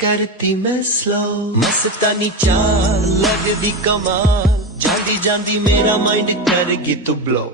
करती मैं स्लो मस्तानी चाल लगदी कमाल जांदी जांदी मेरा माइंड कर गई तू ब्लो